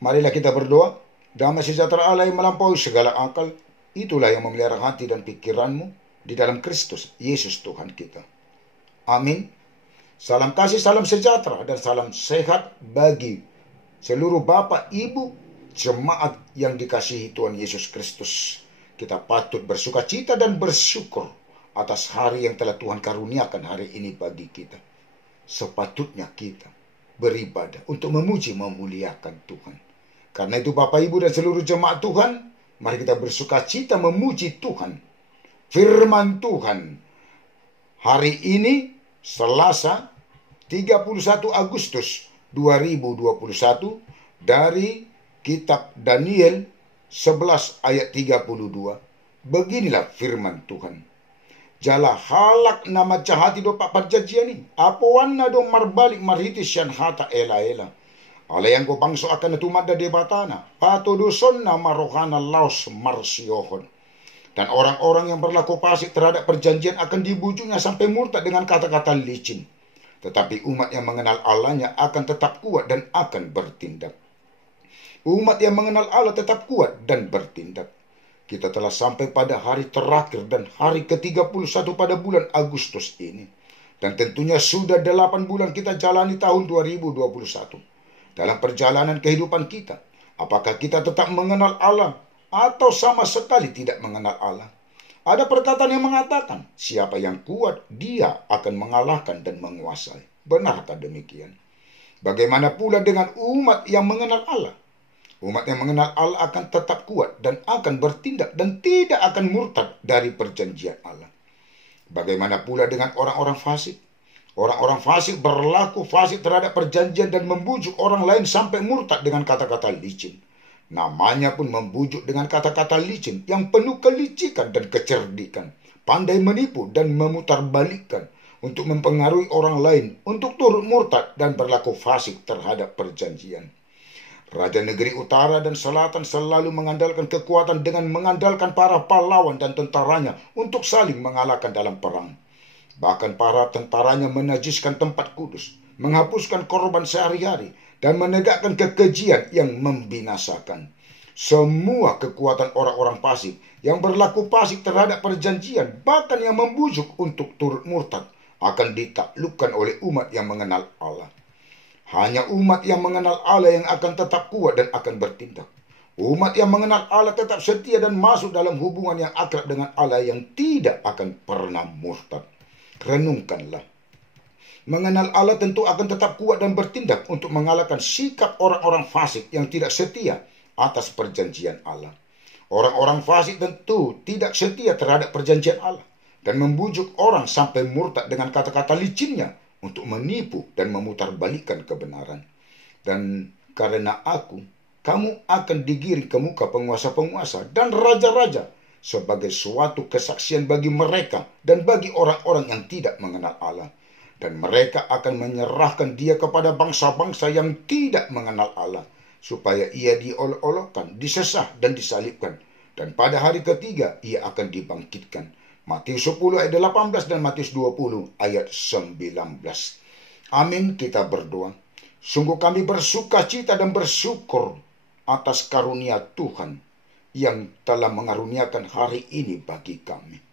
Marilah kita berdoa. Damai sejahtera Allah yang melampaui segala akal, itulah yang memelihara hati dan pikiranmu di dalam Kristus Yesus Tuhan kita. Amin. Salam kasih, salam sejahtera, dan salam sehat bagi seluruh Bapak, Ibu, jemaat yang dikasihi Tuhan Yesus Kristus. Kita patut bersuka cita dan bersyukur atas hari yang telah Tuhan karuniakan hari ini bagi kita. Sepatutnya kita beribadah untuk memuji memuliakan Tuhan. Karena itu Bapak, Ibu, dan seluruh jemaat Tuhan, mari kita bersuka cita memuji Tuhan. Firman Tuhan hari ini Selasa 31 Agustus 2021 dari kitab Daniel 11 ayat 32. Beginilah firman Tuhan. Jala halak nama cahati do pak perjanjian ini. Apa wana do marbalik marhiti syan hata ela. Ala yang ko bangso akan natumat da debatana. Pato doson nama rohana laos marsiohon. Dan orang-orang yang berlaku fasik terhadap perjanjian akan dibujuknya sampai murtad dengan kata-kata licin. Tetapi umat yang mengenal Allahnya akan tetap kuat dan akan bertindak. Umat yang mengenal Allah tetap kuat dan bertindak. Kita telah sampai pada hari terakhir dan hari ke-31 pada bulan Agustus ini. Dan tentunya sudah 8 bulan kita jalani tahun 2021. Dalam perjalanan kehidupan kita, apakah kita tetap mengenal Allah atau sama sekali tidak mengenal Allah? Ada perkataan yang mengatakan, siapa yang kuat, dia akan mengalahkan dan menguasai. Benarkah demikian? Bagaimana pula dengan umat yang mengenal Allah? Umat yang mengenal Allah akan tetap kuat dan akan bertindak dan tidak akan murtad dari perjanjian Allah. Bagaimana pula dengan orang-orang fasik? Orang-orang fasik berlaku fasik terhadap perjanjian dan membujuk orang lain sampai murtad dengan kata-kata licin. Namanya pun membujuk dengan kata-kata licin yang penuh kelicikan dan kecerdikan. Pandai menipu dan memutarbalikkan untuk mempengaruhi orang lain untuk turut murtad dan berlaku fasik terhadap perjanjian. Raja negeri utara dan selatan selalu mengandalkan kekuatan dengan mengandalkan para pahlawan dan tentaranya untuk saling mengalahkan dalam perang. Bahkan para tentaranya menajiskan tempat kudus, menghapuskan korban sehari-hari, dan menegakkan kekejian yang membinasakan. Semua kekuatan orang-orang fasik yang berlaku fasik terhadap perjanjian, bahkan yang membujuk untuk turut murtad, akan ditaklukkan oleh umat yang mengenal Allah. Hanya umat yang mengenal Allah yang akan tetap kuat dan akan bertindak. Umat yang mengenal Allah tetap setia dan masuk dalam hubungan yang akrab dengan Allah yang tidak akan pernah murtad. Renungkanlah. Mengenal Allah tentu akan tetap kuat dan bertindak untuk mengalahkan sikap orang-orang fasik yang tidak setia atas perjanjian Allah. Orang-orang fasik tentu tidak setia terhadap perjanjian Allah dan membujuk orang sampai murtad dengan kata-kata licinnya untuk menipu dan memutarbalikkan kebenaran. Dan karena kamu akan digiring ke muka penguasa-penguasa dan raja-raja sebagai suatu kesaksian bagi mereka dan bagi orang-orang yang tidak mengenal Allah. Dan mereka akan menyerahkan dia kepada bangsa-bangsa yang tidak mengenal Allah, supaya ia diolok-olokkan, disesah dan disalibkan. Dan pada hari ketiga ia akan dibangkitkan. Matius 10 ayat 18 dan Matius 20 ayat 19. Amin, kita berdoa. Sungguh kami bersuka cita dan bersyukur atas karunia Tuhan yang telah mengaruniakan hari ini bagi kami.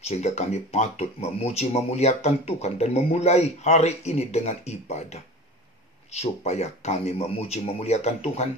Sehingga kami patut memuji memuliakan Tuhan dan memulai hari ini dengan ibadah. Supaya kami memuji memuliakan Tuhan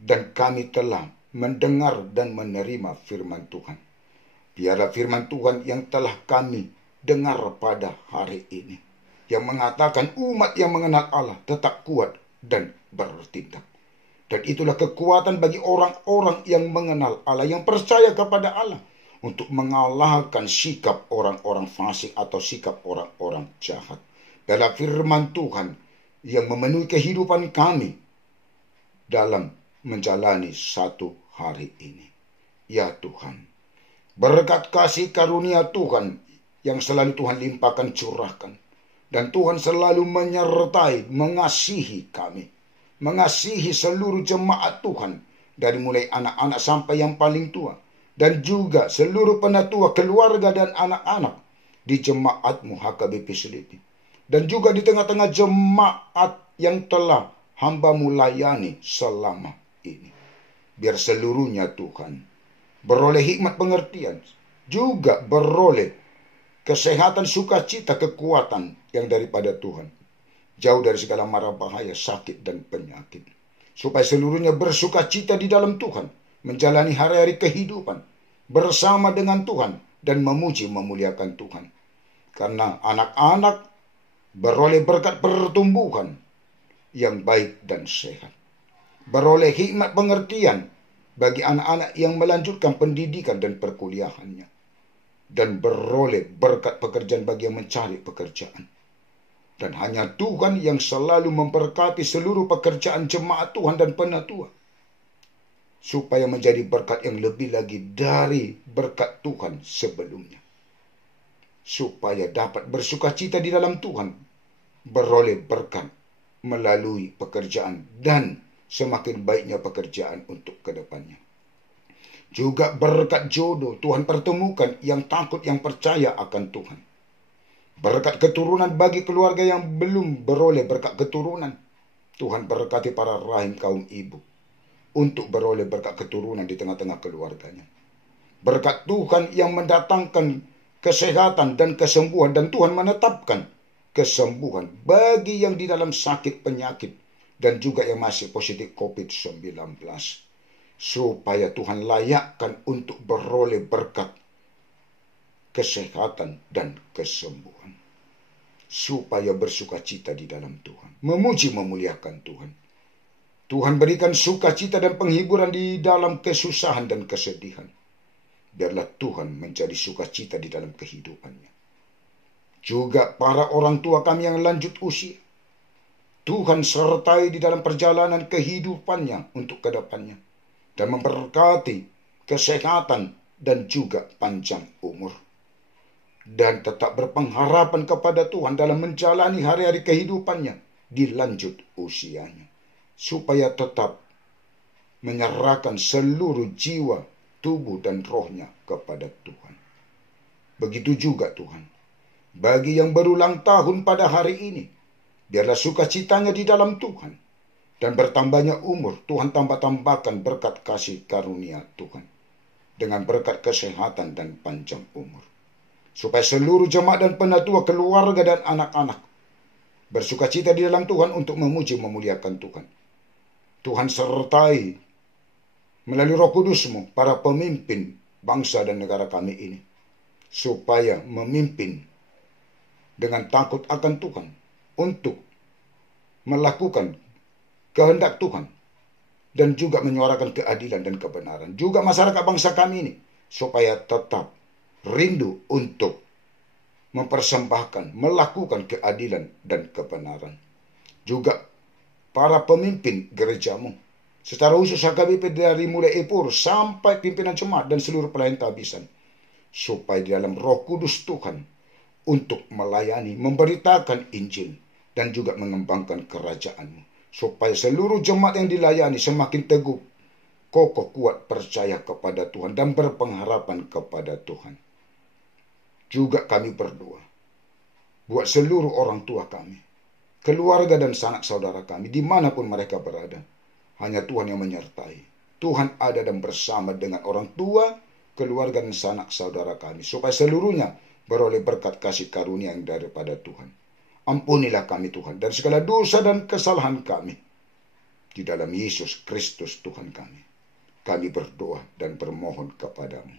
dan kami telah mendengar dan menerima firman Tuhan. Biarlah firman Tuhan yang telah kami dengar pada hari ini, yang mengatakan umat yang mengenal Allah tetap kuat dan bertindak. Dan itulah kekuatan bagi orang-orang yang mengenal Allah, yang percaya kepada Allah, untuk mengalahkan sikap orang-orang fasik atau sikap orang-orang jahat. Dalam firman Tuhan yang memenuhi kehidupan kami dalam menjalani satu hari ini. Ya Tuhan, berkat kasih karunia Tuhan yang selalu Tuhan limpahkan curahkan. Dan Tuhan selalu menyertai, mengasihi kami. Mengasihi seluruh jemaat Tuhan, dari mulai anak-anak sampai yang paling tua, dan juga seluruh penatua, keluarga dan anak-anak di jemaat-Mu HKBP Selipi, dan juga di tengah-tengah jemaat yang telah hamba-Mu layani selama ini. Biar seluruhnya Tuhan beroleh hikmat pengertian, juga beroleh kesehatan, sukacita, kekuatan yang daripada Tuhan. Jauh dari segala mara bahaya, sakit, dan penyakit. Supaya seluruhnya bersukacita di dalam Tuhan, menjalani hari-hari kehidupan bersama dengan Tuhan, dan memuji memuliakan Tuhan. Karena anak-anak beroleh berkat pertumbuhan yang baik dan sehat. Beroleh hikmat pengertian bagi anak-anak yang melanjutkan pendidikan dan perkuliahannya. Dan beroleh berkat pekerjaan bagi yang mencari pekerjaan. Dan hanya Tuhan yang selalu memberkati seluruh pekerjaan jemaat Tuhan dan penatua. Supaya menjadi berkat yang lebih lagi dari berkat Tuhan sebelumnya. Supaya dapat bersukacita di dalam Tuhan. Beroleh berkat melalui pekerjaan dan semakin baiknya pekerjaan untuk kedepannya. Juga berkat jodoh Tuhan pertemukan yang takut, yang percaya akan Tuhan. Berkat keturunan bagi keluarga yang belum beroleh berkat keturunan. Tuhan berkati para rahim kaum ibu untuk beroleh berkat keturunan di tengah-tengah keluarganya. Berkat Tuhan yang mendatangkan kesehatan dan kesembuhan, dan Tuhan menetapkan kesembuhan bagi yang di dalam sakit penyakit dan juga yang masih positif COVID-19. Supaya Tuhan layakkan untuk beroleh berkat kesehatan dan kesembuhan. Supaya bersukacita di dalam Tuhan. Memuji memuliakan Tuhan. Tuhan berikan sukacita dan penghiburan di dalam kesusahan dan kesedihan. Biarlah Tuhan menjadi sukacita di dalam kehidupannya. Juga para orang tua kami yang lanjut usia. Tuhan sertai di dalam perjalanan kehidupannya untuk kedepannya. Dan memberkati kesehatan dan juga panjang umur. Dan tetap berpengharapan kepada Tuhan dalam menjalani hari-hari kehidupannya di lanjut usianya. Supaya tetap menyerahkan seluruh jiwa, tubuh, dan rohnya kepada Tuhan. Begitu juga Tuhan, bagi yang berulang tahun pada hari ini, biarlah sukacitanya di dalam Tuhan. Dan bertambahnya umur, Tuhan tambahkan berkat kasih karunia Tuhan. Dengan berkat kesehatan dan panjang umur. Supaya seluruh jemaat dan penatua, keluarga dan anak-anak bersukacita di dalam Tuhan untuk memuji memuliakan Tuhan. Tuhan sertai melalui Roh Kudus-Mu para pemimpin bangsa dan negara kami ini. Supaya memimpin dengan takut akan Tuhan untuk melakukan kehendak Tuhan. Dan juga menyuarakan keadilan dan kebenaran. Juga masyarakat bangsa kami ini. Supaya tetap rindu untuk mempersembahkan, melakukan keadilan dan kebenaran. Juga para pemimpin gerejamu, secara khusus HKBP dari mulai Epur sampai pimpinan jemaat dan seluruh pelayan tabisan, supaya di dalam Roh Kudus Tuhan untuk melayani, memberitakan Injil dan juga mengembangkan kerajaan-Mu, supaya seluruh jemaat yang dilayani semakin teguh, kokoh, kuat, percaya kepada Tuhan dan berpengharapan kepada Tuhan. Juga kami berdoa buat seluruh orang tua kami, keluarga dan sanak saudara kami, dimanapun mereka berada. Hanya Tuhan yang menyertai. Tuhan ada dan bersama dengan orang tua, keluarga dan sanak saudara kami, supaya seluruhnya beroleh berkat kasih karunia yang daripada Tuhan. Ampunilah kami Tuhan dari segala dosa dan kesalahan kami. Di dalam Yesus Kristus Tuhan kami. Kami berdoa dan bermohon kepadamu.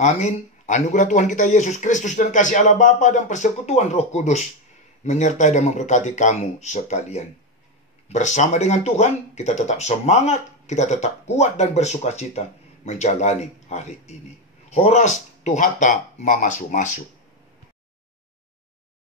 Amin. Anugerah Tuhan kita Yesus Kristus dan kasih Allah Bapa dan persekutuan Roh Kudus menyertai dan memberkati kamu sekalian. Bersama dengan Tuhan, kita tetap semangat, kita tetap kuat dan bersukacita menjalani hari ini. Horas tuhata mamasu-masu.